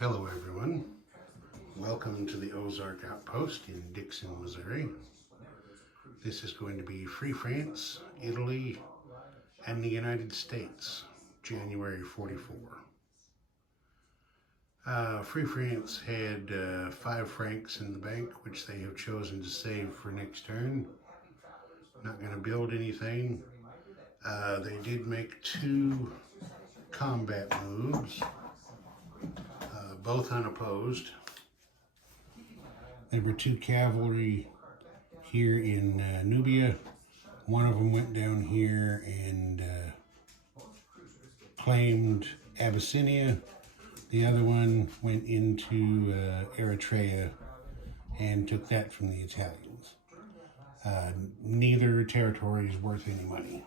Hello everyone, welcome to the Ozark Outpost in Dixon, Missouri. This is going to be Free France, Italy, and the United States, January 44. Free France had 5 francs in the bank, which they have chosen to save for next turn. Not going to build anything. They did make 2 combat moves, both unopposed. There were 2 cavalry here in Nubia. One of them went down here and claimed Abyssinia. The other one went into Eritrea and took that from the Italians. Neither territory is worth any money.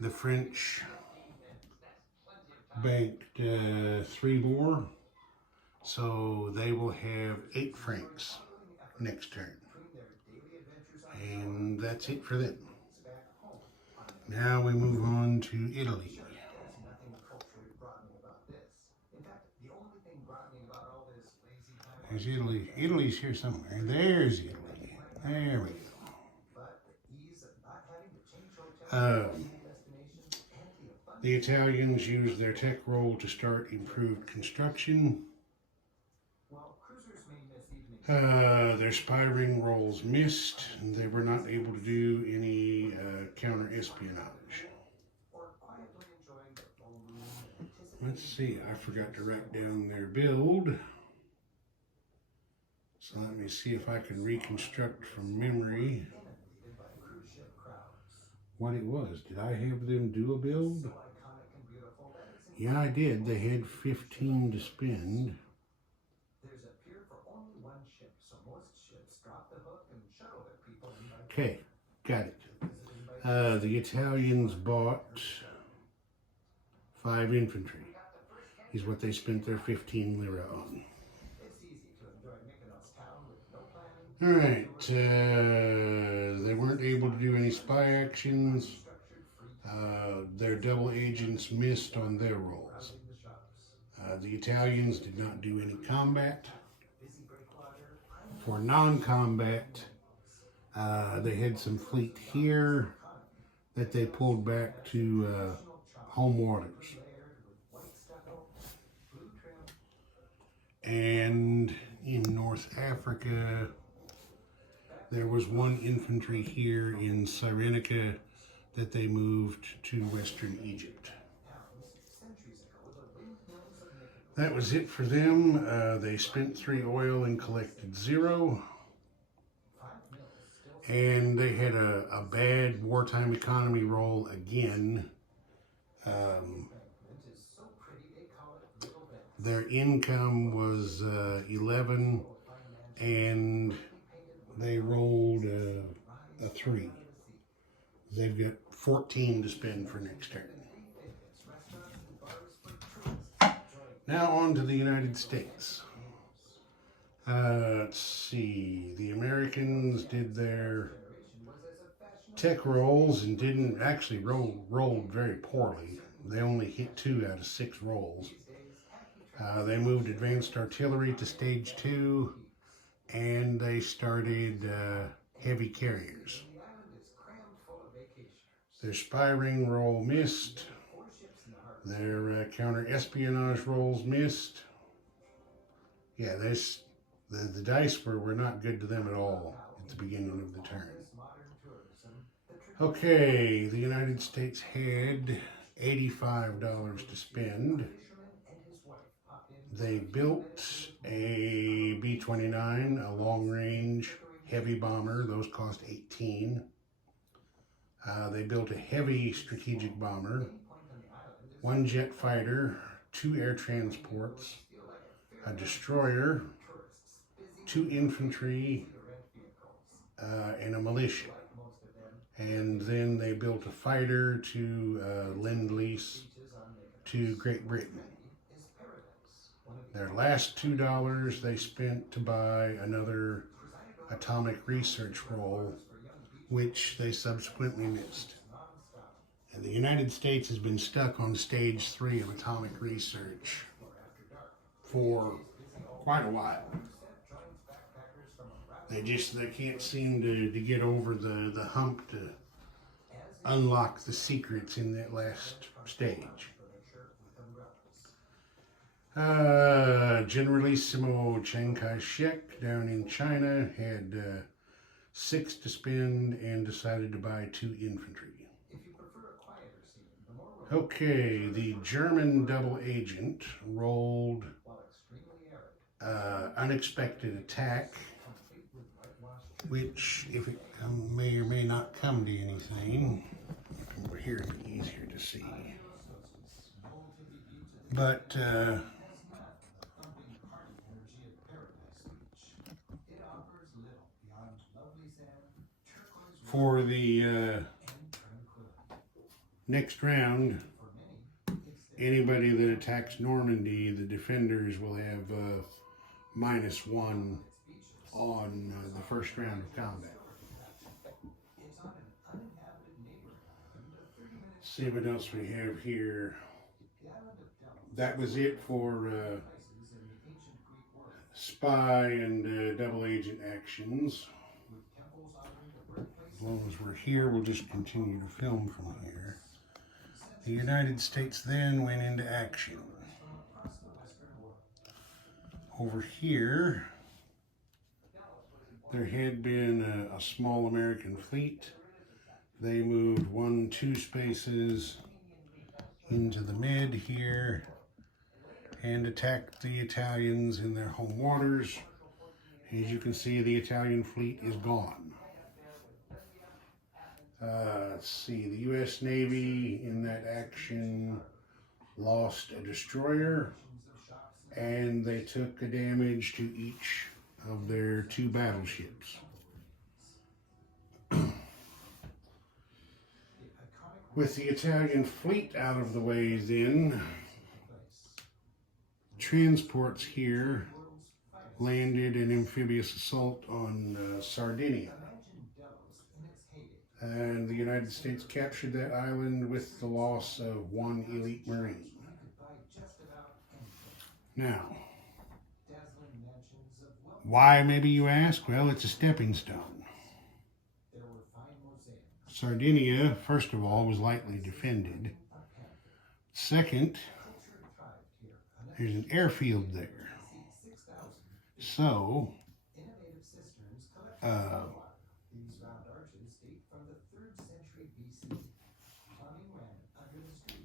The French banked 3 more, so they will have 8 francs next turn. And that's it for them. Now we move on to Italy. There's Italy. Italy's here somewhere. There's Italy. There we go. The Italians used their tech roll to start improved construction. Their spying rolls missed, and they were not able to do any counter-espionage. Let's see, I forgot to write down their build. So let me see if I can reconstruct from memory what it was. Did I have them do a build? Yeah, I did. They had 15 to spend. Okay, got it. The Italians bought 5 infantry, is what they spent their 15 lira on. Alright, they weren't able to do any spy actions. Their double agents missed on their rolls. The Italians did not do any combat. For non-combat, they had some fleet here that they pulled back to home waters. And in North Africa, there was 1 infantry here in Cyrenaica that they moved to Western Egypt. That was it for them. They spent 3 oil and collected 0. And they had a bad wartime economy roll again. Their income was 11, and they rolled a 3. They've got 14 to spend for next turn. Now on to the United States. Let's see, the Americans did their tech rolls and didn't actually rolled very poorly. They only hit 2 out of 6 rolls. They moved advanced artillery to stage 2, and they started heavy carriers. Their spying roll missed. Their counter-espionage rolls missed. Yeah, the dice were not good to them at all at the beginning of the turn. Okay, the United States had $85 to spend. They built a B-29, a long-range heavy bomber. Those cost 18. They built a heavy strategic bomber, 1 jet fighter, 2 air transports, a destroyer, 2 infantry, and a militia. And then they built a fighter to lend lease to Great Britain. Their last $2 they spent to buy another atomic research roll, which they subsequently missed. And the United States has been stuck on stage 3 of atomic research for quite a while. They can't seem to get over the hump to unlock the secrets in that last stage. Generalissimo Chiang Kai-shek down in China had 6 to spend and decided to buy 2 infantry. Okay, the German double agent rolled unexpected attack, which, if it may or may not come to anything, over here it'd be easier to see. But for the next round, anybody that attacks Normandy, the defenders will have -1 on the first round of combat. Let's see what else we have here. That was it for spy and double agent actions. As long as we're here, we'll just continue to film from here. The United States then went into action. Over here, there had been a small American fleet. They moved 1-2 spaces into the mid here and attacked the Italians in their home waters. As you can see, the Italian fleet is gone. Let's see, the U.S. Navy in that action lost a destroyer, and they took a damage to each of their 2 battleships. With the Italian fleet out of the way then, transports here landed an amphibious assault on Sardinia. And the United States captured that island with the loss of 1 elite Marine. Now, why, maybe you ask? Well, it's a stepping stone. Sardinia, first of all, was lightly defended. Second, there's an airfield there. So,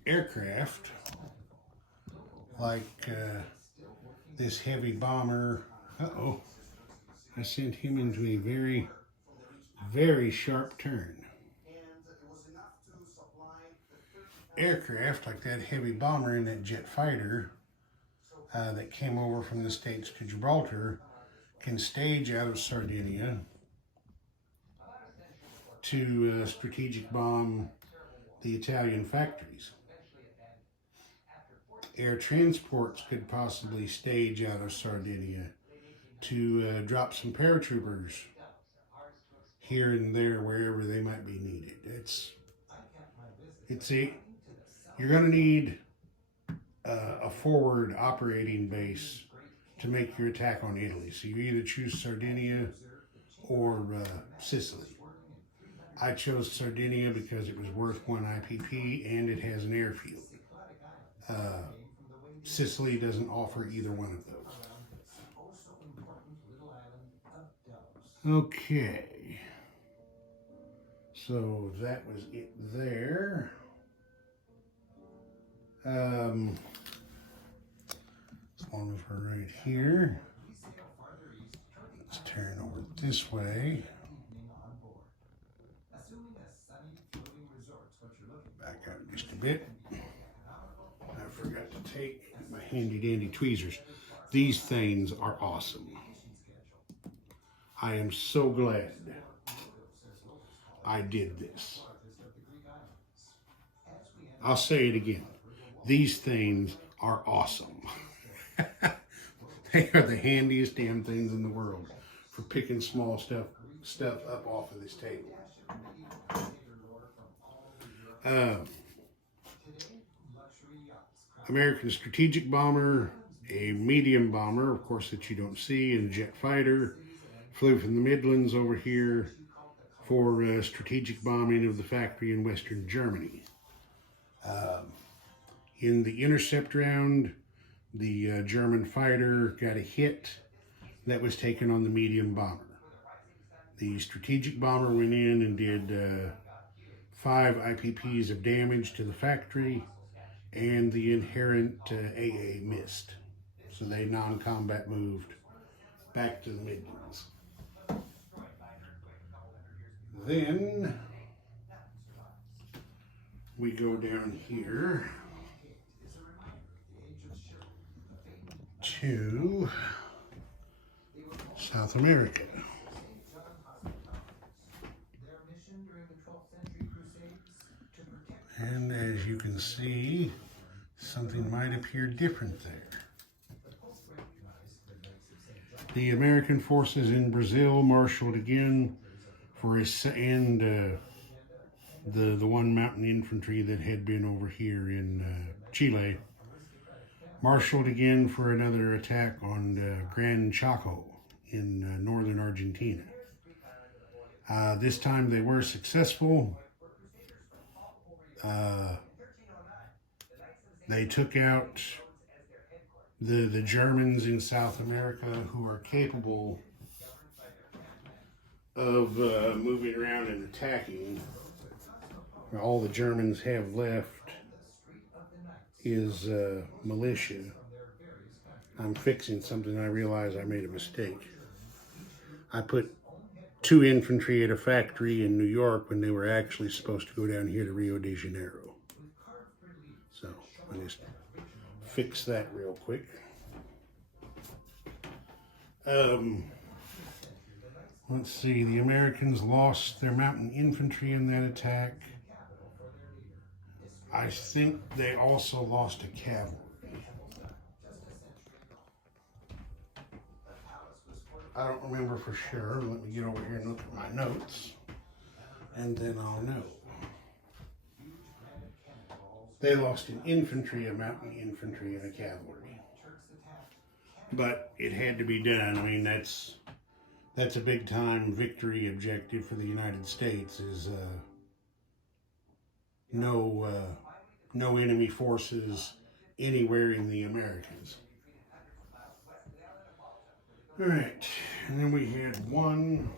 aircraft like this heavy bomber, I sent him into a very, very sharp turn. Aircraft like that heavy bomber and that jet fighter that came over from the States to Gibraltar can stage out of Sardinia to strategic bomb the Italian factories. Air transports could possibly stage out of Sardinia to drop some paratroopers here and there wherever they might be needed. You're going to need a forward operating base to make your attack on Italy. So you either choose Sardinia or Sicily. I chose Sardinia because it was worth 1 IPP and it has an airfield. Sicily doesn't offer either one of those. Okay. So that was it there. As long as we're right here, let's turn over this way. Back out just a bit. I forgot to take my handy dandy tweezers. These things are awesome. I am so glad I did this. I'll say it again. These things are awesome. They are the handiest damn things in the world for picking small stuff up off of this table. Uh, American strategic bomber, a medium bomber, of course, that you don't see, and a jet fighter flew from the Midlands over here for strategic bombing of the factory in Western Germany. In the intercept round, the German fighter got a hit that was taken on the medium bomber. The strategic bomber went in and did 5 IPPs of damage to the factory, and the inherent AA missed. So they non-combat moved back to the Midlands. Then we go down here to South America. And as you can see, something might appear different there. The American forces in Brazil marshaled again for the one mountain infantry that had been over here in Chile, marshaled again for another attack on Gran Chaco in northern Argentina. This time they were successful. They took out the Germans in South America, who are capable of moving around and attacking. All the Germans have left is militia. I'm fixing something. I realize I made a mistake. I put 2 infantry at a factory in New York when they were actually supposed to go down here to Rio de Janeiro. So I just fix that real quick. Let's see, the Americans lost their mountain infantry in that attack. I think they also lost a cavalry. I don't remember for sure. Let me get over here and look at my notes, and then I'll know. They lost an infantry, a mountain infantry, and a cavalry. But it had to be done. I mean, that's a big time victory objective for the United States, is no enemy forces anywhere in the Americas. All right, and then we had 1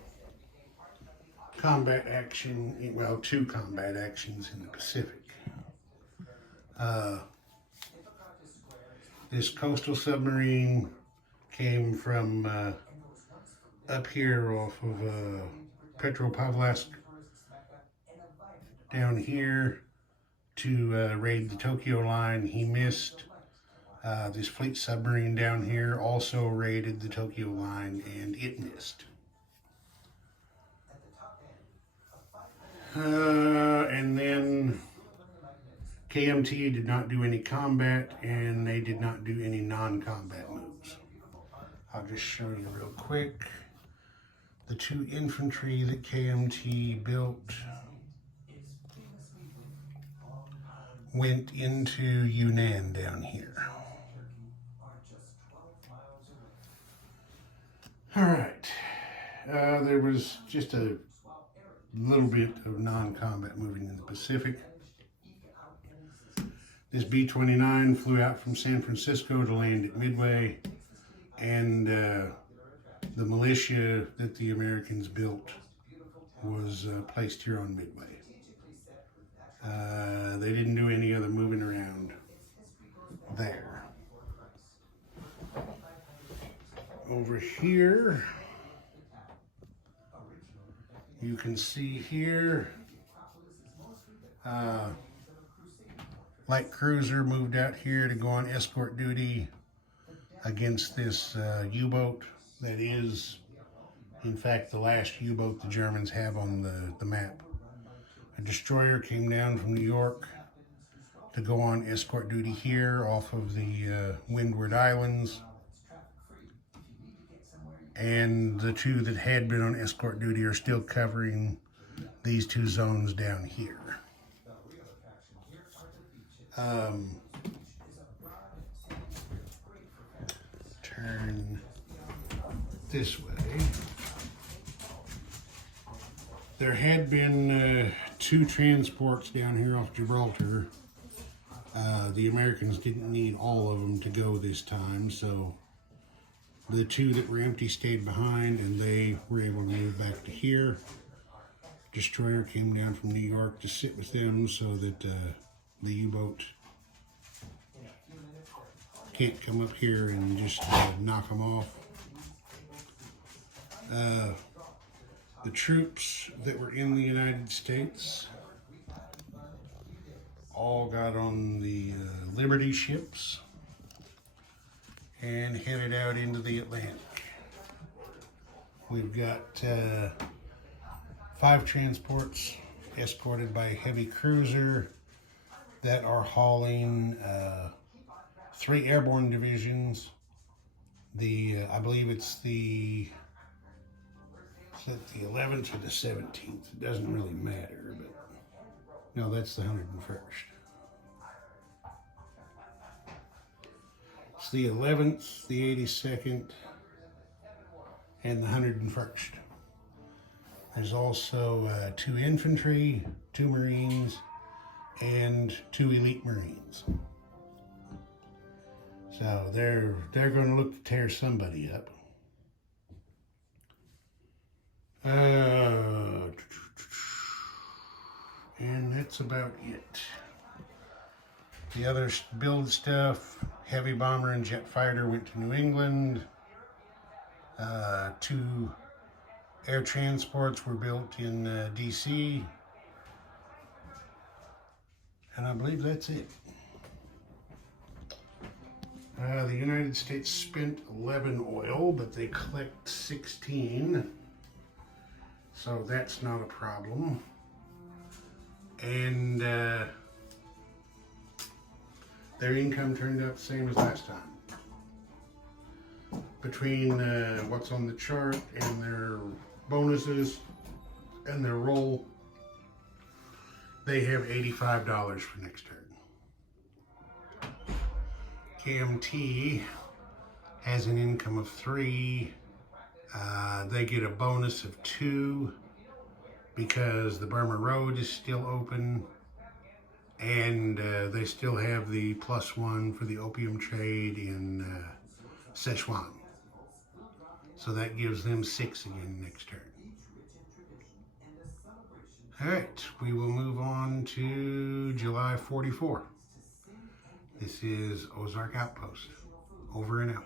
combat action, well, 2 combat actions in the Pacific. This coastal submarine came from up here off of Petropavlovsk down here to raid the Tokyo line. He missed. This fleet submarine down here also raided the Tokyo line, and it missed. And then KMT did not do any combat, and they did not do any non-combat moves. I'll just show you real quick. The 2 infantry that KMT built went into Yunnan down here. All right, there was just a little bit of non-combat moving in the Pacific. This B-29 flew out from San Francisco to land at Midway, and the militia that the Americans built was placed here on Midway. They didn't do any other moving around there. Over here, you can see here, light cruiser moved out here to go on escort duty against this U-boat that is, in fact, the last U-boat the Germans have on the map. A destroyer came down from New York to go on escort duty here off of the Windward Islands. And the 2 that had been on escort duty are still covering these 2 zones down here. Turn this way. There had been 2 transports down here off Gibraltar. The Americans didn't need all of them to go this time, so the 2 that were empty stayed behind, and they were able to move back to here. Destroyer came down from New York to sit with them so that the U-boat can't come up here and just knock them off. The troops that were in the United States all got on the Liberty ships and headed out into the Atlantic. We've got 5 transports escorted by a heavy cruiser that are hauling 3 airborne divisions. I believe it's the 11th or the 17th. It doesn't really matter, but no, that's the 101st. It's the 11th, the 82nd, and the 101st. There's also 2 infantry, 2 Marines, and 2 elite Marines. So they're going to look to tear somebody up. And that's about it. The other build stuff, heavy bomber and jet fighter went to New England. 2 air transports were built in DC. And I believe that's it. The United States spent 11 oil, but they collect 16. So that's not a problem. And their income turned out the same as last time. Between what's on the chart and their bonuses and their roll, they have $85 for next turn. KMT has an income of 3. They get a bonus of 2 because the Burma Road is still open, and they still have the +1 for the opium trade in Sichuan. So that gives them 6 again next turn. All right, we will move on to July 44. This is Ozark Outpost. Over and out.